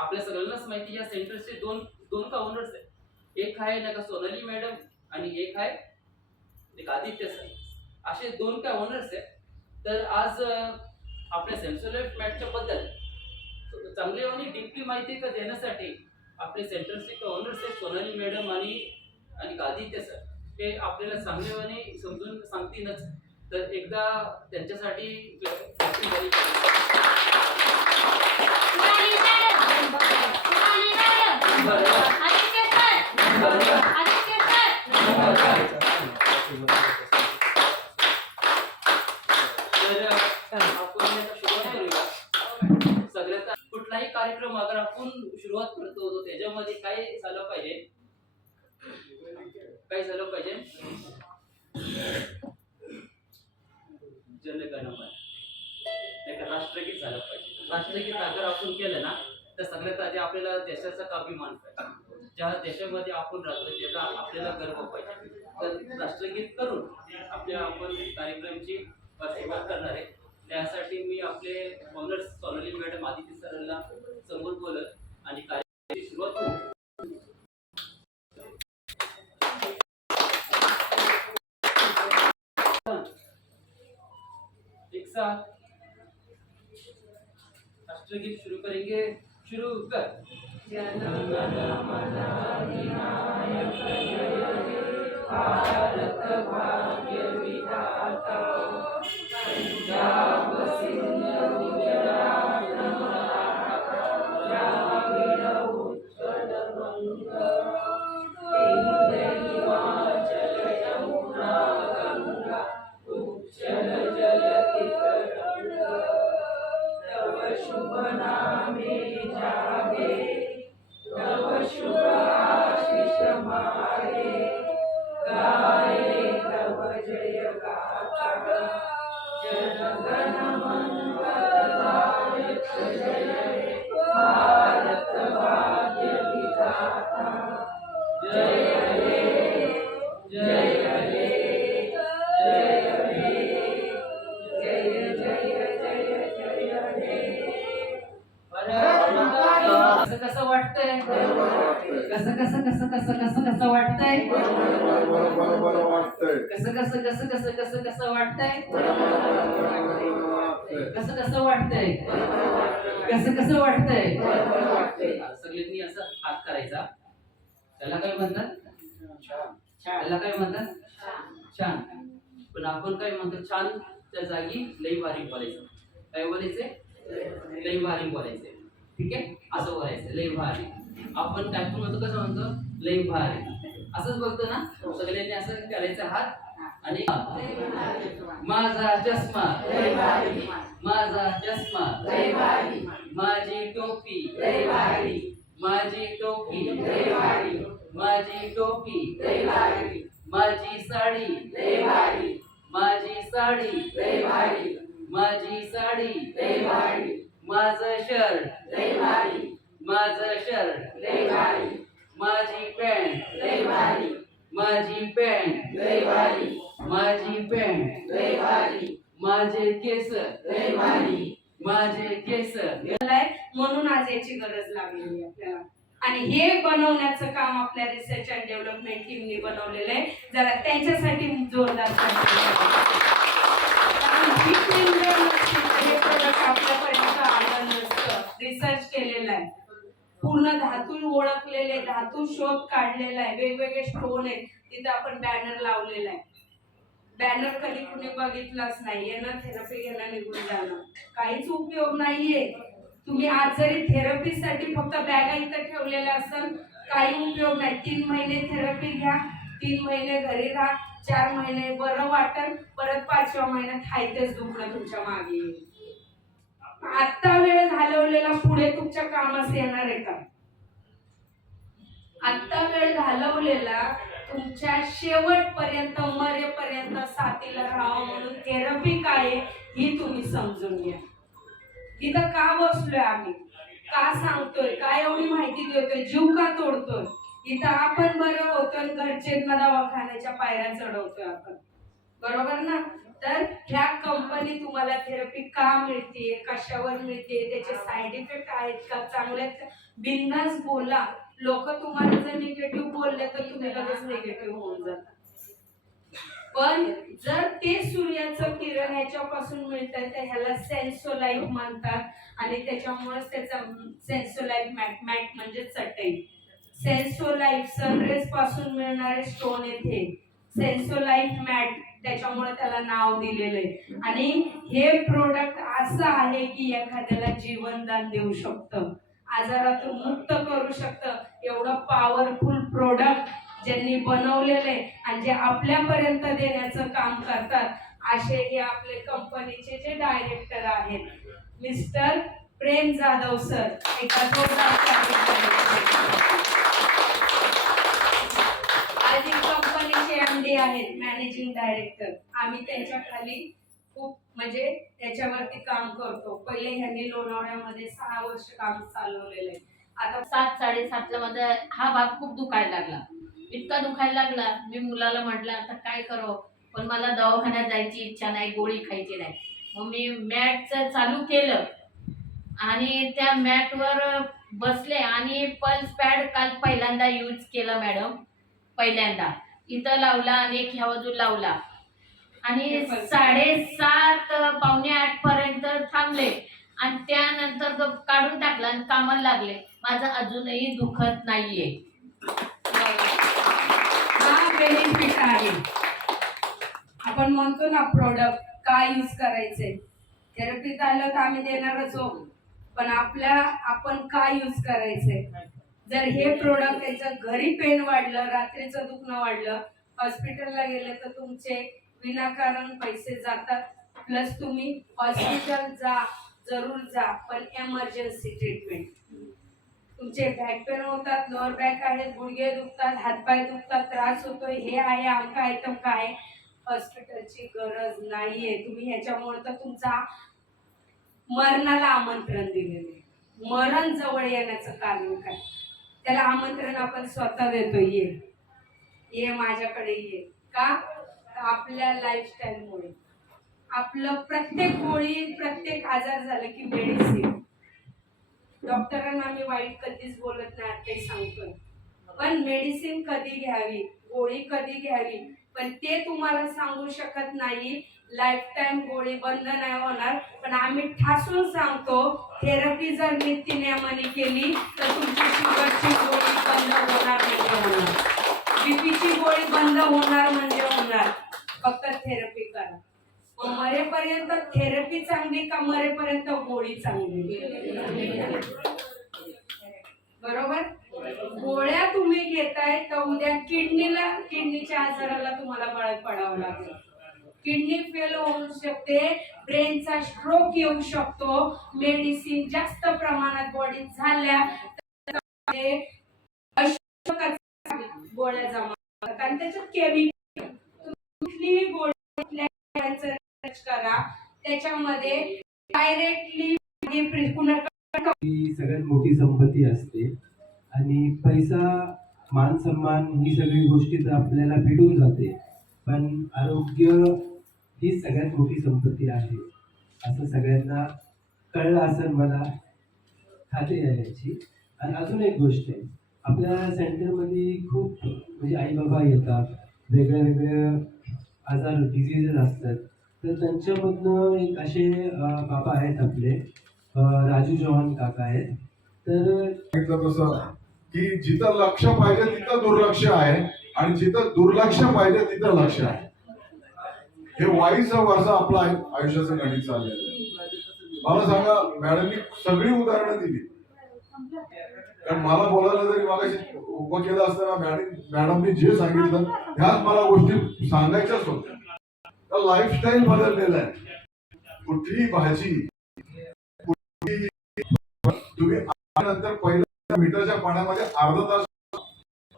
आपल्या सगळ्यांनाच माहिती या सेंटरचे दोन दोन काउंटर्स आहेत. एक आहे नाही का सोनाली मॅडम आणि एक आहे एक आदित्य सर, असे दोन काय ओनर्स आहेत. तर आज आपल्या सेन्सोलेट मॅटच्या बद्दल चांगली आणि डीपली माहिती देण्यासाठी आपले सेंटरचे ओनर्स आहेत सोनाली मॅडम आणि आदित्य सर, ते आपल्याला चांगले आणि समजून सांगतीलच. तर एकदा त्यांच्यासाठी सगळ्यात कुठलाही कार्यक्रम अगर आपण सुरुवात करतो त्याच्यामध्ये काय झालं पाहिजे, काय झालं पाहिजे, जनगणमन राष्ट्रगीत झालं पाहिजे. राष्ट्रगीत अगर आपण केलं ना तर सगळ्यात आधी आपल्याला देशाचा अभिमान पाहिजे, ज्या देशामध्ये आपण राहतो त्याचा आपल्याला गर्व पाहिजे. तर राष्ट्रगीत करून आपण कार्यक्रमाची सुरुवात करणार आहे. त्यासाठी मी आपले ओनर्स सोनाली मॅडम आदित्य सरांना समोर बोलत आणि कार्यक्रमाची सुरुवात करू. एक साथ राष्ट्रगीत शुरू करेंगे. शुरू कर. भारत भाग्य विधाता पंजाब सिंध गुजरात द्राविड उत्कल गंगा हिमाचल यमुना गंगा उच्चल जलति तरंगा तव शुभ नामे जागे तव शुभ आशीष मागे गाये तव जय गाथा जनगण मंगलदायक जय हे भारत भाग्य विधाता जय हे जय हे जय हे जय जय जय जय हे. कसं वाटतंय? कसं कसं कसं कसं कसं कसं वाटतंय? कसं कसं कसं कसं कसं कसं वाटतंय? कसं कसं वाटतंय? कसं कसं वाटतंय? सगळ्यांनी असं हात करायचा. त्याला काय म्हणतात? त्याला काय म्हणतात? छान. पण आपण काय म्हणतो? छान त्या जागी लई भारी बोलायचं. काय बोलायचे? लई भारी बोलायचे. ठीक आहे, असं बोलायचं लई भारी. आपण काय म्हणतो, कसं म्हणतो? लई भारी. असंच बघतो ना, सगळ्यांनी असं करायचं हात आणि माझा चष्मा लई भारी, माझा चष्मा लई भारी, माझी टोपी लई भारी, माझी टोपी लई भारी, माझी टोपी लई भारी, माझी साडी लई भारी, माझी साडी लई भारी, माझी साडी लई भारी, माझं शर्ट लई भारी, माझं शर्ट लई भारी, माझी पॅन्ट लई भारी, माझी पॅन्ट लई भारी, माझी पॅन्ट लई भारी, माझे केस लई भारी, माझे केस. म्हणून आज याची गरज लागलेली आपल्याला. आणि हे बनवण्याचं काम आपल्या रिसर्च अँड डेव्हलपमेंट टीमने बनवलेलं आहे. जरा त्यांच्यासाठी जोरदार हे प्रोडक्ट आपल्यापर्यंत आलं नसतं. रिसर्च केलेला आहे, पूर्ण धातू ओळखलेले, धातू शोध काढलेला आहे, वेगवेगळे स्टोन आहेत. तिथे आपण बॅनर लावलेला आहे. बॅनर कधी कुणी बघितलाच नाही. येणं थेरपी घेणं निघून जाणं, काहीच उपयोग नाहीये. तुम्ही आज जरी थेरपीसाठी फक्त बॅगा इथं ठेवलेल्या असेल, काही उपयोग नाही. 3 महिने थेरपी घ्या, 3 महिने घरी राहा, 4 महिने बरं वाटेल, परत 5व्या महिन्यात हायतेच दुखणं तुमच्या मागे येईल. आत्ता वेळ घालवलेला पुढे तुमच्या कामास येणार आहे का? आत्ता वेळ घालवलेला तुमच्या शेवटपर्यंत मरेपर्यंत साथीला राहावं. म्हणून थेरपी काय आहे ही तुम्ही समजून घ्या. इथं का बसलोय आम्ही, का सांगतोय, काय एवढी माहिती देतोय, जीव का तोडतोय? इथं आपण बरं होतोय, घरच्यांना दवाखान्याच्या पायऱ्या चढवतोय आपण, बरोबर ना? तर ह्या कंपनी तुम्हाला थेरपी का मिळते, कशावर मिळते, त्याचे साईड इफेक्ट आहेत का, चांगले बिंदास बोला. लोक तुम्हाला जर निगेटिव्ह बोलले तर तुम्ही लगेच निगेटिव्ह होऊन जाता. पण जर ते सूर्याचं किरण ह्याच्यापासून मिळतं तर ह्याला सेन्सोलाईट म्हणतात आणि त्याच्यामुळेच त्याचा सेन्सोलाईट मॅट म्हणजे चटई. सेन्सोलाईट सनरेज पासून मिळणारे स्टोन येथे सेन्सोलाईट मॅट, त्याच्यामुळे त्याला नाव दिलेलं आहे. आणि हे प्रोडक्ट असं आहे की एखाद्याला जीवनदान देऊ शकतं, आजारातून मुक्त करू शकतं. एवढं पॉवरफुल प्रोडक्ट ज्यांनी बनवलेले आणि जे आपल्यापर्यंत देण्याचं काम करतात असे हे आपले कंपनीचे जे डायरेक्टर आहेत, मिस्टर प्रेम जाधव सर. एका जोरदार आज ही कंपनीचे एमडी आहेत, मॅनेजिंग डायरेक्टर. आम्ही त्यांच्या खाली खूप म्हणजे त्याच्यावरती काम करतो. पहिले ह्यांनी लोणावळ्यामध्ये 6 वर्ष काम चालवलेलं आहे. आता 7-7:30 ला माझा हा भाग खूप दुखायला लागला, इतका दुखायला लागला. मी मुलाला म्हटलं आता काय करावं, पण मला दवाखान्यात जायची इच्छा नाही, गोळी खायची नाही. मग मी मॅटचं चालू केलं आणि त्या मॅटवर बसले आणि पल्स पॅड काल पहिल्यांदा यूज केला मॅडम. पहिल्यांदा इथं लावला आणि एक ह्या बाजू लावला आणि 7:30 पावणे 8 पर्यंत थांबले आणि त्यानंतर तो काढून टाकला आणि कामाला लागले. माझं अजूनही दुखत नाहीये. हा बेनिफिट आहे. आपण म्हणतो ना प्रोडक्ट काय यूज करायचे, थेरपीत आलं तर आम्ही देणारच हो, पण आपण काय यूज करायचे. जर हे प्रोडक्ट त्याचं घरी पेन वाढलं, रात्रीचं दुखणं वाढलं, हॉस्पिटलला गेले तर तुमचे विनाकारण पैसे जातात. प्लस तुम्ही हॉस्पिटल जा, जरूर जा, पण एमर्जन्सी ट्रीटमेंट. तुमचे बॅक पेन होतात, लोअर बॅक आहेत, गुडघे दुखतात, हातपाय दुखतात, त्रास होतोय, हे आहे आमका आयटम काय, हॉस्पिटलची गरज नाहीये. तुम्ही ह्याच्यामुळे तर तुमचा मरणाला आमंत्रण दिलेले. मरण जवळ येण्याचं कारण काय, त्याला आमंत्रण आपण स्वतः देतो. ये माझ्याकडे ये. का? आपल्या लाईफस्टाईलमुळे आपलं प्रत्येक गोळी, प्रत्येक आजार झालं की मेडिसिन. डॉक्टरांना आम्ही वाईट कधीच बोलत नाही, ते सांगतोय. पण मेडिसिन कधी घ्यावी, गोळी कधी घ्यावी, पण ते तुम्हाला सांगू शकत नाही. लाईफ टाइम गोळी बंद नाही होणार, पण आम्ही ठासून सांगतो थेरपी जर नित्यनियमाने केली तर तुमची शुगरची गोळी बंद होणार म्हणजे होणार, बीपीची गोळी बंद होणार म्हणजे होणार. फक्त थेरपी करा. मरेपर्यंत थेरपी चांगली का मरेपर्यंत गोळी चांगली? बरोबर. गोळ्या तुम्ही घेताय तर उद्या किडनीच्या आजाराला तुम्हाला बळी पडावं लागेल. किडनी फेल होऊ शकते, ब्रेनचा स्ट्रोक येऊ शकतो. मेडिसिन जास्त प्रमाणात बॉडीत झाल्या गोळ्या जमा कारण त्याच्यात केमिकल. कुठलीही गोळी करा, त्याच्यामध्ये डायरेक्टली ही सगळ्यात मोठी संपत्ती असते आणि पैसा, मान सन्मान ही सगळी गोष्टी तर आपल्याला भेटून जाते, पण आरोग्य ही सगळ्यात मोठी संपत्ती आहे असं सगळ्यांना कळलं असेल, मला खात्री आहे याची. आणि अजून एक गोष्ट आहे, आपल्या सेंटरमध्ये खूप म्हणजे आई बाबा येतात, वेगळ्या वेगळ्या आजार डिझिजेस असतात, तर त्यांच्यामधनं एक असे बाबा आहेत आपले राजू चव्हाण काका आहेत. तर तसं की जिथं लक्ष पाहिजे तिथं दुर्लक्ष आहे आणि जिथं दुर्लक्ष पाहिजे तिथं लक्ष आहे. हे वाईस वर्षा आपलं आयुष्याचं गणित चाललेलं आहे. मला सांगा, मॅडमनी सगळी उदाहरणं दिली, कारण मला बोलायला जरी मागाशी उभं केलं असताना मॅडमनी जे सांगितलं ह्याच मला गोष्टी सांगायच्याच होत्या. तर लाईफस्टाईल बदललेलं आहे. कुठलीही भाजी तुम्ही नंतर पहिल्या मीटरच्या पाण्यामध्ये अर्धा तास,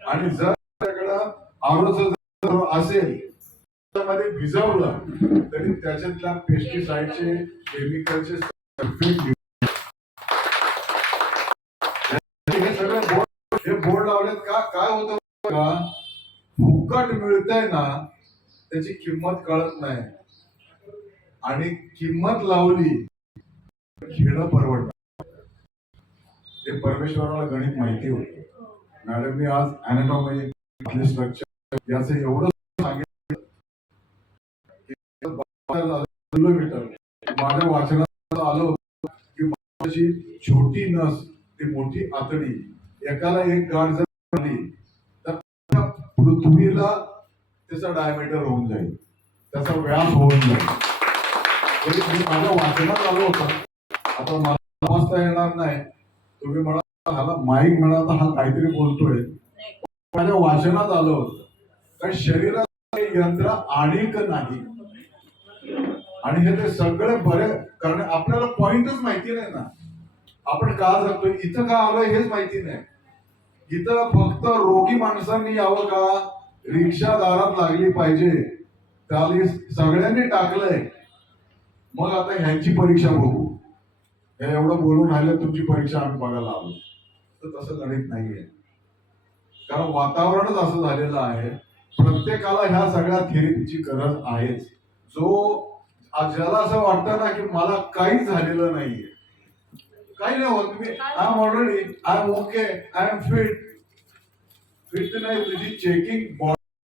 आणि जर त्याकडं आरोचं असेल मध्ये भिजवलं तरी त्याच्यातल्या पेस्टिसाइडचे, केमिकलचे हे सगळे बोर्ड लावलेत का? काय होतं का, फुकट मिळतंय ना त्याची किंमत कळत नाही. आणि किंमत लावली घेणं परवडणार. ते परमेश्वराला गणित माहिती होतं. मॅडमनी आज अॅनाटॉमी स्ट्रक्चर याचं एवढं सांगितलं की किलोमीटर माझ्या वाचनात आलं होतं की माझी छोटी नस ती मोठी आतडी एकाला एक गाठ जर झाली तर पृथ्वीला त्याचा डायमीटर होऊन जाईल, त्याचा व्यास होऊन जाईल. तरी माझ्या वाचनात आलं होतं. आता मला समजता येणार नाही, तुम्ही म्हणा ह्याला माईक म्हणा तर हा काहीतरी बोलतोय, माझ्या वाचनात आलं होतं. कारण शरीरात यंत्र आणिक नाही आणि हे ते सगळे बरे कारण आपल्याला पॉइंटच माहिती नाही ना, आपण का जगतोय, इथं का आलोय हेच माहिती नाही. इथं फक्त रोगी माणसांनी यावं का, रिक्षा दारात लागली पाहिजे, त्याला सगळ्यांनी टाकलंय. मग आता ह्यांची परीक्षा बघू, हे एवढं बोलून राहिलं तुमची परीक्षा आम्ही बघायला आलो, तर तसं गणित नाहीये. कारण वातावरणच असं झालेलं आहे, प्रत्येकाला ह्या सगळ्या थेरपीची गरज आहेच. ज्याला असं वाटतं ना की मला काहीच झालेलं नाहीये, काही नाही होत, मी I am already, I am okay, I am fit. Fit नाही, तुझी चेकिंग